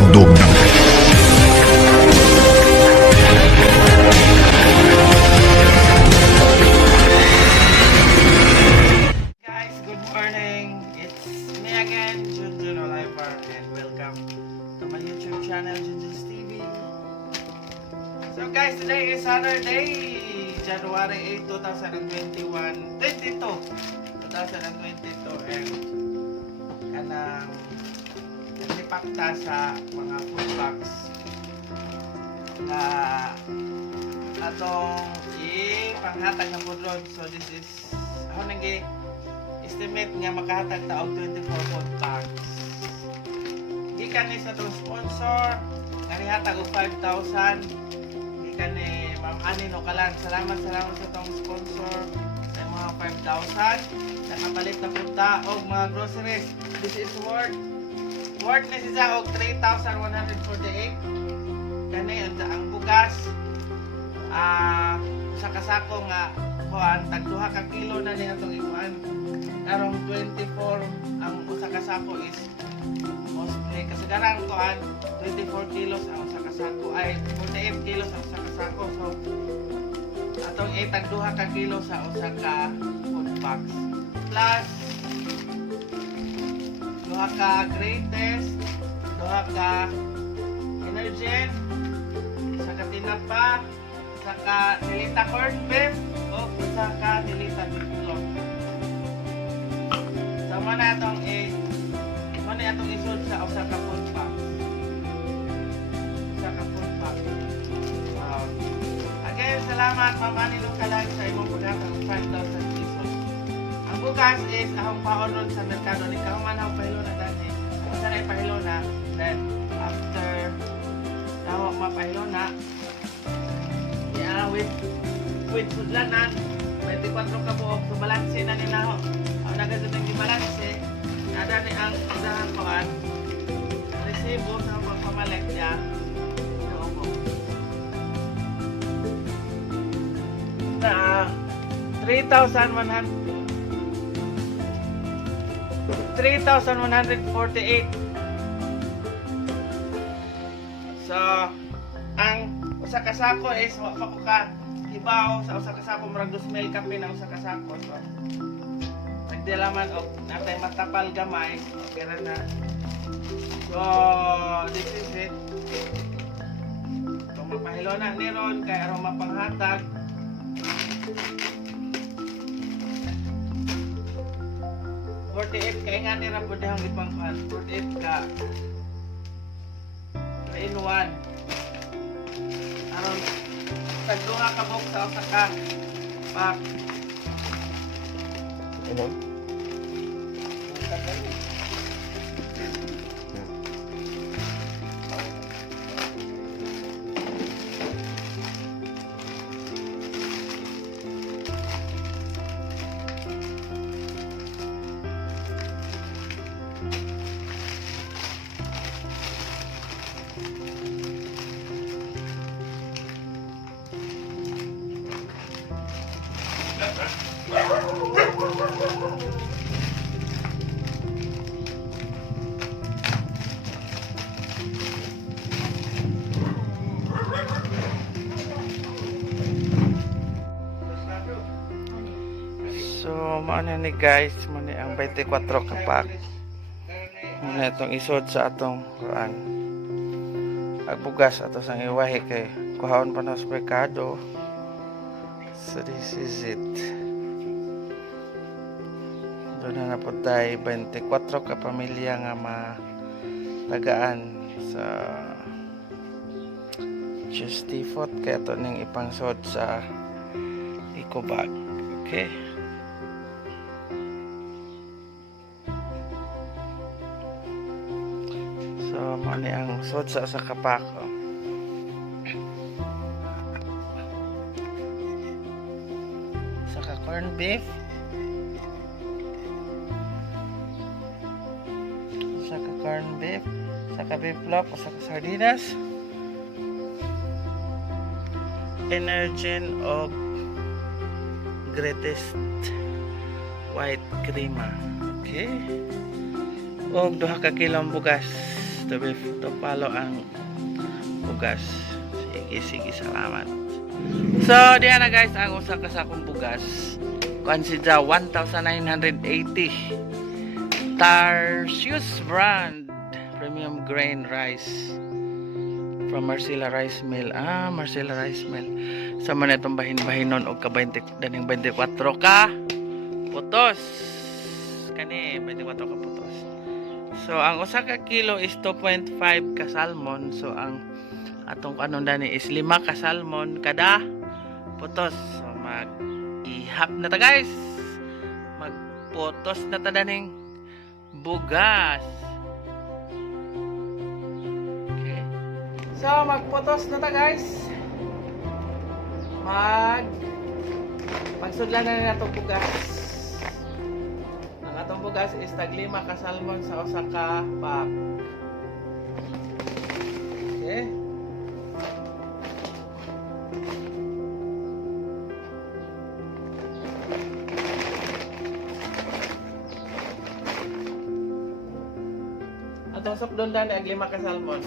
handog. Guys, good morning. It's me again, Junjun Oliver, and welcome to my YouTube channel, Junjun's TV. So guys, today is Saturday, January 8, 2021, 2022, and kanang naglipakta sa mga food packs na atong ipanghatag ng food road. So this is ako estimate nga makahatag ta og 24 food packs. Gikan ni sa itong sponsor nga nihatag og 5,000. Gikan ni Ma'am Annie Nocalan. Salamat sa itong sponsor sa mga 5,000. Nakapalit na punta og mga groceries. This is worth na siya og 3,148. Kani ang bugas sa kasako nga kuan tag 2 ka kilo na niya itong ikuan. Karong 24 ang usa ka sako is mostly kasagaran kuan 24 kilos ang usa ka sako ay 48 kilos ang usa ka sako. So atong itag 2 ka kilo sa usa ka food packs plus 2 ka greatest, 2 ka Energen, isa ka tinapa, isa ka nilita corn beef, o isa ka nilita bitlog. So mana atong isod sa usa ka food pack. Usa ka food pack. Wow. Again, salamat Ma'am Annie Nocalan sa imong paghatag ng 5,000 pesos. Ang bukas is akong paonon sa merkado ni kauman ang pahilo na dati. Kung saan ay pahilo na, then after tawag mapahilo na, with sudlanan 24 ka buok, so balanse na ni naho. Ang nagado ng gibalanse nada ni ang usahan koan resibo sa pagpamalit niya doon na 3,148. So ang usa ka sako is wa pa ko ka ibaw sa usa ka sako murag 2,000 kape na usa ka sako. So nagdilaman og natay matapal gamay pero na. So this is it. Kung mapahilo na ni ron kay aron mapanghatag 48 kay nga nira pud ang ipangkuan 48 ka 3 in 1 aron tagduha ka box sa usa ka pack. Ano? So, maano ni guys, muna ang 24 ka pack. Muna itong isod sa atong kuan. Agbugas ato sang iwahe kay kuhaon pa na sa merkado. So, this is it. Doon na po tayo 24 ka pamilya nga matagaan sa Justy Food kaya ito ning ipangsod sa eco bag. Okay. So, mani ang sod sa kapak. Saka corn beef. Saka corn beef. Saka beef block. Saka sardinas. Energen o greatest white crema. Okay. Og 2 ka kilong bugas to follow ang bugas. Sige, salamat. So, diyan na guys, ang usa ka sakong bugas. Consider 1,980. Tarsius brand premium grain rice from Marcela Rice Mill. Marcela Rice Mill. Sa man itong bahin-bahinon og ka 20 daning 24 ka putos. Kani 24 ka putos. So ang usa ka kilo is 2.5 ka salmon. So ang atong kanon dani is 5 ka salmon kada putos. So mag-ihap na ta guys. Magputos na ta daning bugas. Okay. So magputos na ta guys. Magsudlan na na itong bugas. Ang atong bugas is tag 5 ka salmon sa usa ka pack. Okay. Atong sukdon dani ag 5 ka salmon.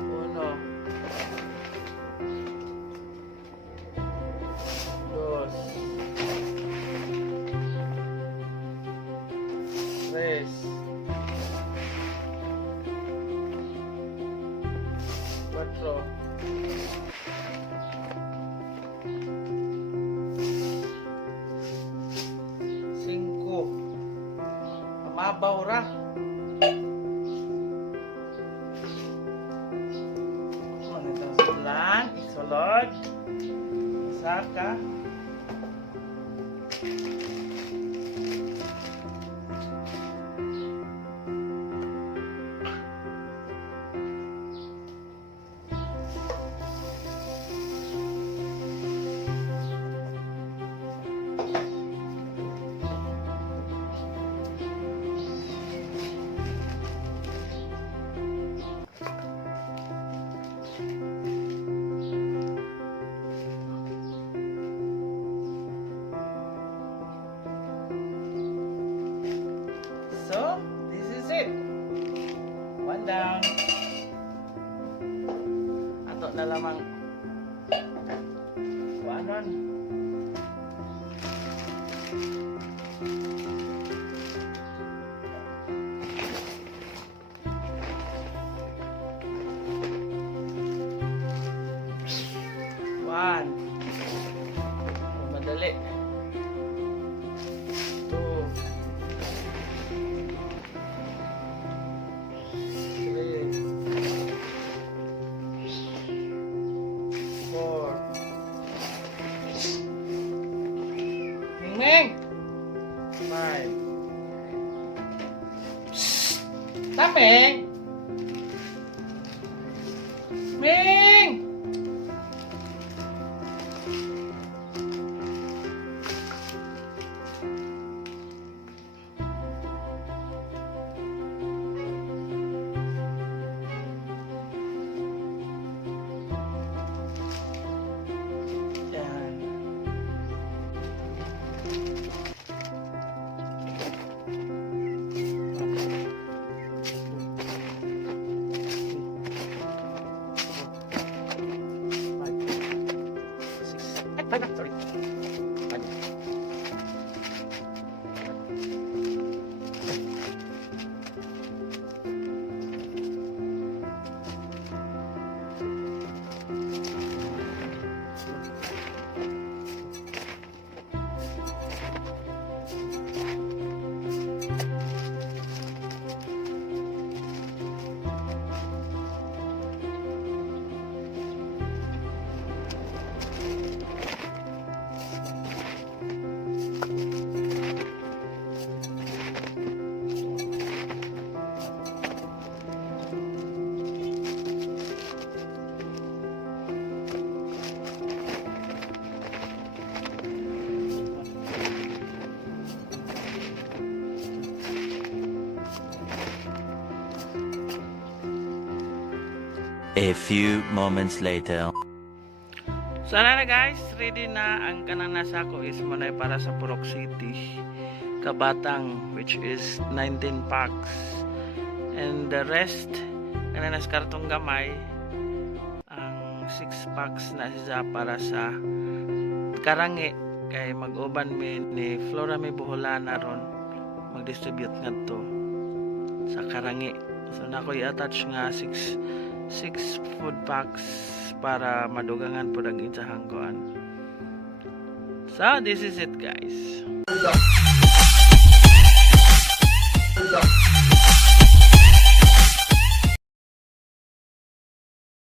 Cuatro. 5. Mabaw ra. Ano itong sulan? Isulod. Saka. So, this is it. One down. Ato na lamang kuanon. One. Madali. 5. Ta Ming! Ming! Sorry. A few moments later. So na guys, ready na ang kanang nasa ko is manay para sa Purok City. kabatang, which is 19 packs. And the rest kananas kartong gamay ang 6 packs na siya para sa karangi, kay mag-uban mi ni Flora mi Buholana ron mag-distribute ngadto sa karangi. So na ko i-attach nga 6 food packs para madugangan po ang insahang kuan. So this is it, guys.